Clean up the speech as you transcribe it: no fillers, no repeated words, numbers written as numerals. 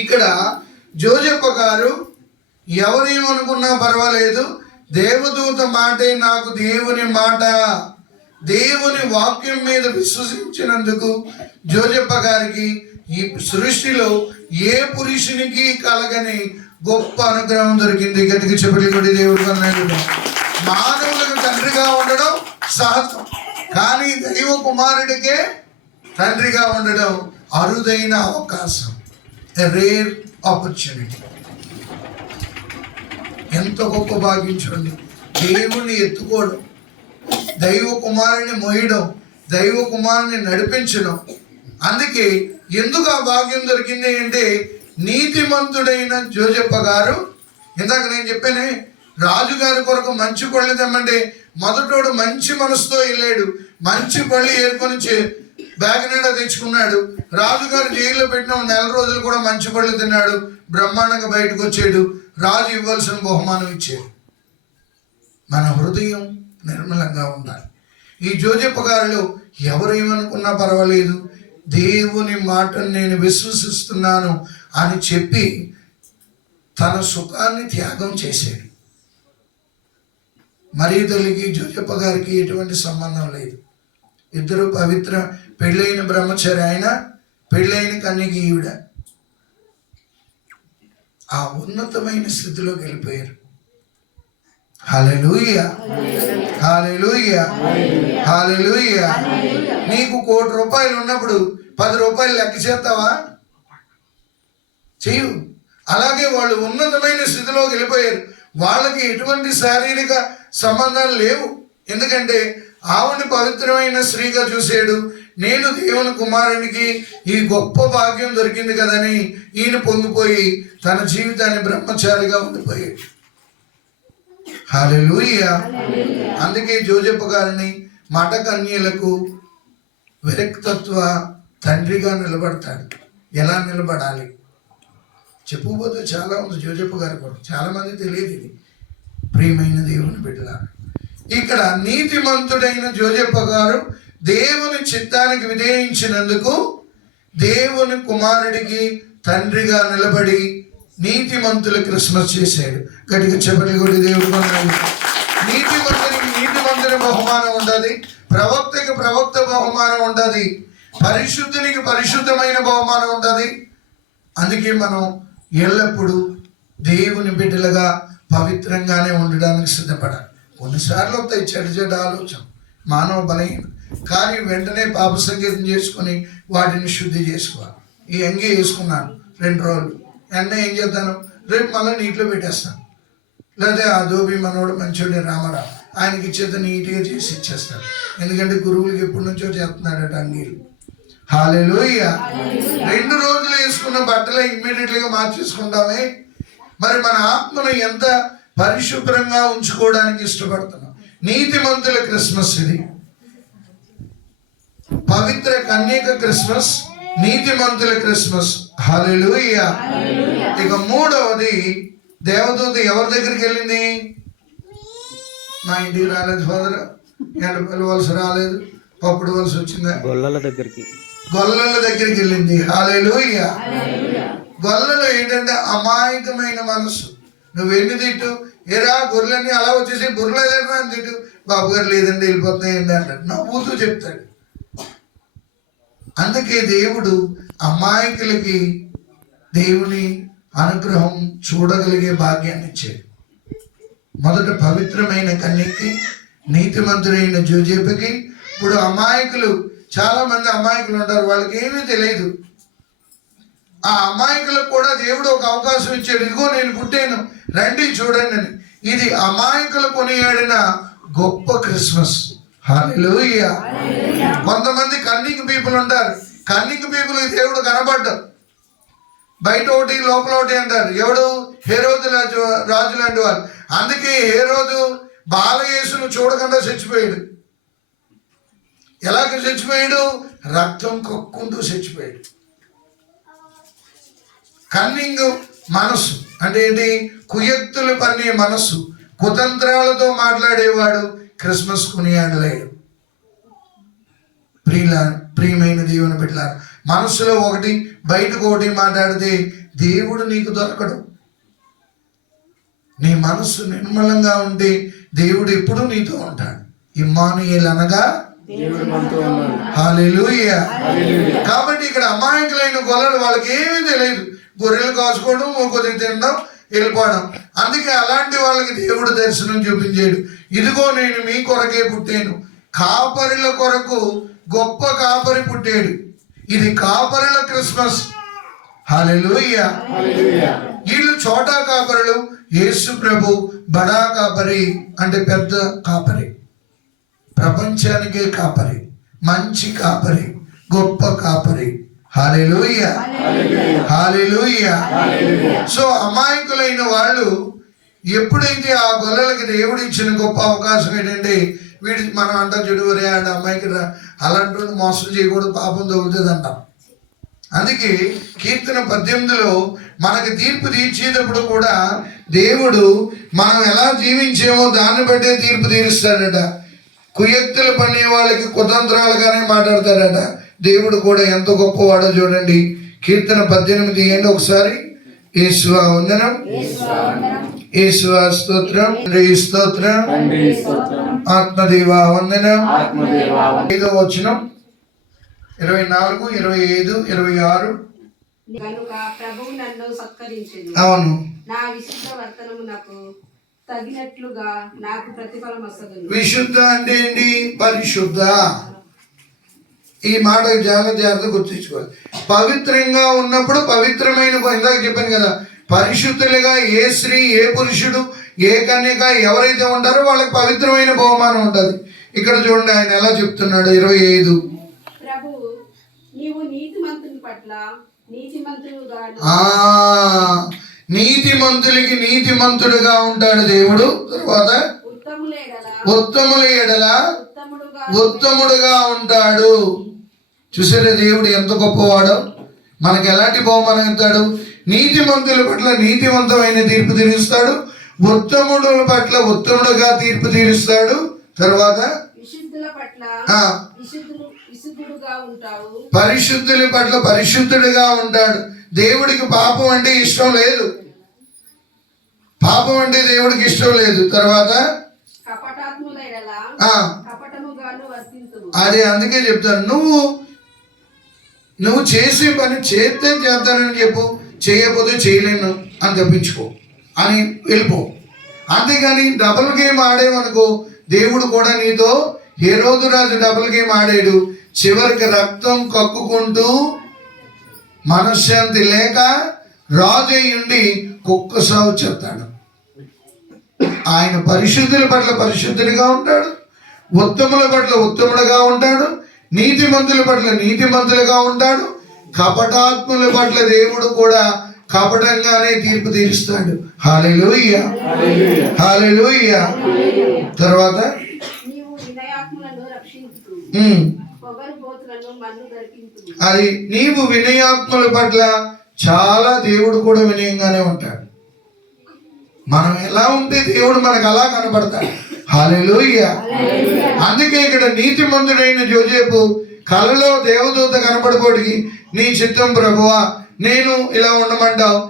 ఇక్కడ జోజప్ప గారు ఎవరేమనుకున్నా పర్వాలేదు, దేవదూత మాటే నాకు దేవుని మాట, దేవుని వాక్యం మీద విశ్వసించినందుకు జోజప్ప గారికి ఈ సృష్టిలో ఏ పురుషునికి కలగని గొప్ప అనుగ్రహం దొరికింది. గట్టిగా చెప్పలి దేవుడు అన్నాడు. మానవులకు తండ్రిగా ఉండడం సహజం, కానీ దైవ కుమారుడికే తండ్రిగా ఉండడం అరుదైన అవకాశం, ఎ రేర్ ఆపర్చునిటీ. ఎంత గొప్ప భాగ్యం చూడండి. దేవుణ్ణి ఎత్తుకోవడం, దైవ కుమారుని మోయడం, దైవ కుమారుని నడిపించడం. అందుకే ఎందుకు ఆ భాగ్యం దొరికింది అంటే, నీతిమంతుడైన జోజప్ప గారు, ఇందాక నేను చెప్పానే రాజుగారి కొరకు మంచి పళ్ళు తెమ్మంటే మొదటోడు మంచి మనసుతో వెళ్ళాడు, మంచి పళ్ళు ఏర్కొని బ్యాగ్ నిండా తెచ్చుకున్నాడు. రాజుగారు జైల్లో పెట్టిన 4 రోజులు కూడా మంచి పళ్ళు తిన్నాడు, బ్రహ్మాండంగా బయటకు వచ్చాడు. రాజు ఇవ్వాల్సిన బహుమానం ఇచ్చాడు. మన హృదయం నిర్మలంగా ఉండాలి. ఈ జోజప్ప గారిలో ఎవరేమనుకున్నా పర్వాలేదు, దేవుని మాటను నేను విశ్వసిస్తున్నాను అని చెప్పి తన సుఖాన్ని త్యాగం చేశాడు. మరియ తల్లికి జోజప్ప గారికి ఎటువంటి సంబంధం లేదు. ఇద్దరు పవిత్ర, పెళ్ళైన బ్రహ్మచారి ఆయన, పెళ్ళైన కన్యక ఈవిడ. ఆ ఉన్నతమైన స్థితిలోకి వెళ్ళిపోయారు. హల్లెలూయా, హల్లెలూయా, హల్లెలూయా. నీకు 1 కోటి రూపాయలు ఉన్నప్పుడు 10 రూపాయలు లెక్క చేస్తావా? చెయ్యు. అలాగే వాళ్ళు ఉన్నతమైన స్థితిలోకి వెళ్ళిపోయారు. వాళ్ళకి ఎటువంటి శారీరక సంబంధాలు లేవు. ఎందుకంటే ఆవిడని పవిత్రమైన స్త్రీగా చూశాడు. నేను దేవుని కుమారునికి ఈ గొప్ప భాగ్యం దొరికింది కదని ఈయన పొంగిపోయి తన జీవితాన్ని బ్రహ్మచారిగా ఉండిపోయాడు. హల్లెలూయా. అందుకే జోజప్ప గారిని మఠ కన్యలకు విరక్తత్వ తండ్రిగా నిలబడతాడు. ఎలా నిలబడాలి చెప్పుకోతే చాలా ఉంది జోజప్ప గారి కూడా, చాలా మంది తెలియదు ఇది. ప్రియమైన దేవుని బిడ్డలారా, ఇక్కడ నీతిమంతుడైన జోజప్ప గారు దేవుని చిత్తానికి విధేయించినందుకు దేవుని కుమారుడికి తండ్రిగా నిలబడి నీతిమంతుల క్రిస్మస్ చేశాడు. గట్టిగా చెప్పలి కూడా దేవుడు కొన్నాడు. నీతిమంతుని బహుమానం ఉండదు, ప్రవక్తకి ప్రవక్త బహుమానం ఉండదు, పరిశుద్ధునికి పరిశుద్ధమైన బహుమానం ఉండదు. అందుకే మనం ఎల్లప్పుడూ దేవుని బిడ్డలుగా పవిత్రంగానే ఉండడానికి సిద్ధపడాలి. కొన్నిసార్లు వస్తాయి చెడు ఆలోచన, మానవ బలహీన, కానీ వెంటనే పాప సంగీతం చేసుకుని వాటిని శుద్ధి చేసుకోవాలి. ఈ అంగి వేసుకున్నాను 2 రోజులు, వెంటనే ఏం చేస్తాను, రేపు మళ్ళీ నీటిలో పెట్టేస్తాను. లేదా ఆ దోబి మనోడు మంచోడే రామారావు, ఆయనకి ఇచ్చేత నీట్గా చేసి ఇచ్చేస్తాడు. ఎందుకంటే గురువులకి ఎప్పటి నుంచో చేస్తున్నాడట అంగీలు. హల్లెలూయా. 2 రోజులు వేసుకున్న బట్టలే ఇమ్మీడియట్గా మార్చేసుకుంటామే. మరి మన ఆత్మను ఎంత పరిశుభ్రంగా ఉంచుకోవడానికి ఇష్టపడుతున్నాం. నీతిమంతుల క్రిస్మస్ ఇది, పవిత్ర కన్యక క్రిస్మస్, నీతిమంతుల క్రిస్మస్. హల్లెలూయా. ఇక 3వది, దేవదూత ఎవరి దగ్గరికి వెళ్ళింది? మా ఇంటికి రాలేదు ఫాదర్, ఎండపల్లి వలస రాలేదు, పప్పుడు వలస వచ్చిందా? గొల్లల దగ్గరికి వెళ్ళింది. హల్లెలూయా. గొల్లలో ఏంటంటే అమాయకమైన మనసు. నువ్వు ఎన్ని తిట్టు, ఏరా గొర్రెలన్నీ అలా వచ్చేసి గొర్రెలేదన్నా అని తిట్టు, బాబు గారు లేదండి వెళ్ళిపోతున్నాయండి అంటాడు, నవ్వుతూ చెప్తాడు. అందుకే దేవుడు అమాయకులకి దేవుని అనుగ్రహం చూడగలిగే భాగ్యాన్ని ఇచ్చాడు. మొదట పవిత్రమైన కన్యకి, నీతిమంతుడైన జోజేపుకి. ఇప్పుడు అమాయకులు, చాలా మంది అమాయకులు ఉంటారు, వాళ్ళకి ఏమీ తెలియదు. ఆ అమాయకులకు కూడా దేవుడు ఒక అవకాశం ఇచ్చాడు. ఇదిగో నేను పుట్టాను, రండి చూడండి అని. ఇది అమాయకులు కొనియాడిన గొప్ప క్రిస్మస్. హల్లెలూయా. కొంతమంది కన్నింగ్ పీపుల్ ఉంటారు, కన్నింగ్ పీపుల్ దేవుడు కనబడ్డాడు, బయట ఒకటి లోపల ఒకటి అంటారు. ఎవడు? హేరోదు రాజు లాంటి వాళ్ళు. అందుకే హేరోదు బాలయేసును చూడకుండా చచ్చిపోయాడు. ఎలాగ చచ్చిపోయాడు? రక్తం కక్కుంటూ చచ్చిపోయాడు. కన్నింగ్ మనస్సు అంటే ఏంటి? కుయక్తులు పన్నే మనస్సు, కుతంత్రాలతో మాట్లాడేవాడు క్రిస్మస్ కొనియాడలేడు. ప్రియమైన దేవుని బిడ్డలారా, మనసులో ఒకటి బయటకు ఒకటి మాట్లాడితే దేవుడు నీకు దొరకడు. నీ మనస్సు నిర్మలంగా ఉంటే దేవుడు ఎప్పుడు నీతో ఉంటాడు. ఇమ్మానుయేల్ అనగా హల్లెలూయా. కాబట్టి ఇక్కడ అమాయకులైన గొర్రెలు వాళ్ళకి ఏమీ తెలియదు. గొర్రెలు కాసుకోవడం, కొద్దిగా తినడం, వెళ్ళిపోవడం. అందుకే అలాంటి వాళ్ళకి దేవుడు దర్శనం చూపించాడు. ఇదిగో నేను మీ కొరకే పుట్టాను. కాపరిల కొరకు గొప్ప కాపరి పుట్టాడు. ఇది కాపరుల క్రిస్మస్. హల్లెలూయా. వీళ్ళు చోటా కాపరులు, యేసు ప్రభు బడా కాపరి అంటే పెద్ద కాపరి, ప్రపంచానికే కాపరి, మంచి కాపరి, గొప్ప కాపరి. హల్లెలూయా, హల్లెలూయా. సో అమాయకులైన వాళ్ళు ఎప్పుడైతే ఆ గొర్రెలకి దేవుడు ఇచ్చిన గొప్ప అవకాశం ఏంటంటే, వీడి మనం అంటాం చెడు వరే అంట అమ్మాయికి అలాంటి మోసం చేయకూడదు, పాపం తగులుతుంది అంటాం. అందుకే కీర్తన 18లో మనకి తీర్పు తీర్చేటప్పుడు కూడా దేవుడు మనం ఎలా జీవించామో దాన్ని బట్టే తీర్పు తీరుస్తాడట. కుయుక్తులు పనే వాళ్ళకి కుతంత్రాలుగానే మాట్లాడతాడట. దేవుడు కూడా ఎంత గొప్పవాడో చూడండి. కీర్తన 18 ఏంటి ఒకసారి. యేసువా వందనం, యేసువా స్తోత్రం, స్తోత్రం, ఆత్మదేవా వందనం. 5వ వచనం 24, 25, 26. కనుక ప్రభువు నన్ను సత్కరించెను. అవును. నా విశుద్ధ వర్తనమునకు తగినట్లుగా నాకు ప్రతిఫలం వస్తది. విశుద్ధ అంటే ఏంటి? పరిశుద్ధ. ఈ మాట జాగ్రత్త గుర్తుంచుకోవాలి. పవిత్రంగా ఉన్నప్పుడు పవిత్రమైన, ఇందాక చెప్పాను కదా, పరిశుద్ధులుగా ఏ స్త్రీ, ఏ పురుషుడు, ఏ కన్యక ఎవరైతే ఉంటారో వాళ్ళకి పవిత్రమైన బహుమానం ఉంటుంది. ఇక్కడ చూడండి ఆయన ఎలా చెప్తున్నాడు. 25. నీవు నీతిమంతుని పట్ల నీతిమంతులకి నీతిమంతుడుగా ఉంటాడు దేవుడు. తర్వాత ఉత్తముల ఎడల ఉత్తముడుగా ఉంటాడు. చూసారా దేవుడు ఎంత గొప్పవాడో. మనకి ఎలాంటి బహుమానం ఇస్తాడు? నీతిమంతుల పట్ల నీతివంతమైన తీర్పు తీరుస్తాడు, ఉత్తముడుల పట్ల ఉత్తముడుగా తీర్పు తీరుస్తాడు. తర్వాత పరిశుద్ధుల పట్ల పరిశుద్ధుడిగా ఉంటాడు. దేవుడికి పాపం అంటే ఇష్టం లేదు. పాపం అంటే దేవుడికి ఇష్టం లేదు. తర్వాత అదే అందుకే చెప్తాను, నువ్వు చేసే పని చేస్తే చేస్తానని చెప్పు, చేయకపోతే చేయలేను అని తప్పించుకో అని వెళ్ళిపో. అంతేగాని డబుల్ గేమ్ ఆడేవనుకో దేవుడు కూడా నీతో. హేరోదు రాజు డబుల్ గేమ్ ఆడాడు. చివరికి రక్తం కక్కుకుంటూ మనశ్శాంతి లేక రాజు అయ్యుండి కుక్క సాగు చెప్తాడు. ఆయన పరిశుద్ధుల పట్ల పరిశుద్ధుడిగా ఉంటాడు, ఉత్తముల పట్ల ఉత్తముడుగా ఉంటాడు, నీతిమంతుల పట్ల నీతిమంతులుగా ఉంటాడు, కపటాత్ముల పట్ల దేవుడు కూడా కపటంగానే తీర్పు తీరుస్తాడు. హల్లెలూయా, హల్లెలూయా. తర్వాత అది నీవు వినయాత్ముల పట్ల చాలా దేవుడు కూడా వినయంగానే ఉంటాడు. మనం ఎలా ఉంటే దేవుడు మనకు అలా కనబడతాడు. హల్లెలూయా. అందుకే ఇక్కడ నీతిమంతుడైన యోసేపు కలలో దేవదూత కనబడిపోటికి, నీ చిత్తం ప్రభువా, నేను ఇలా ఉండమంటావు,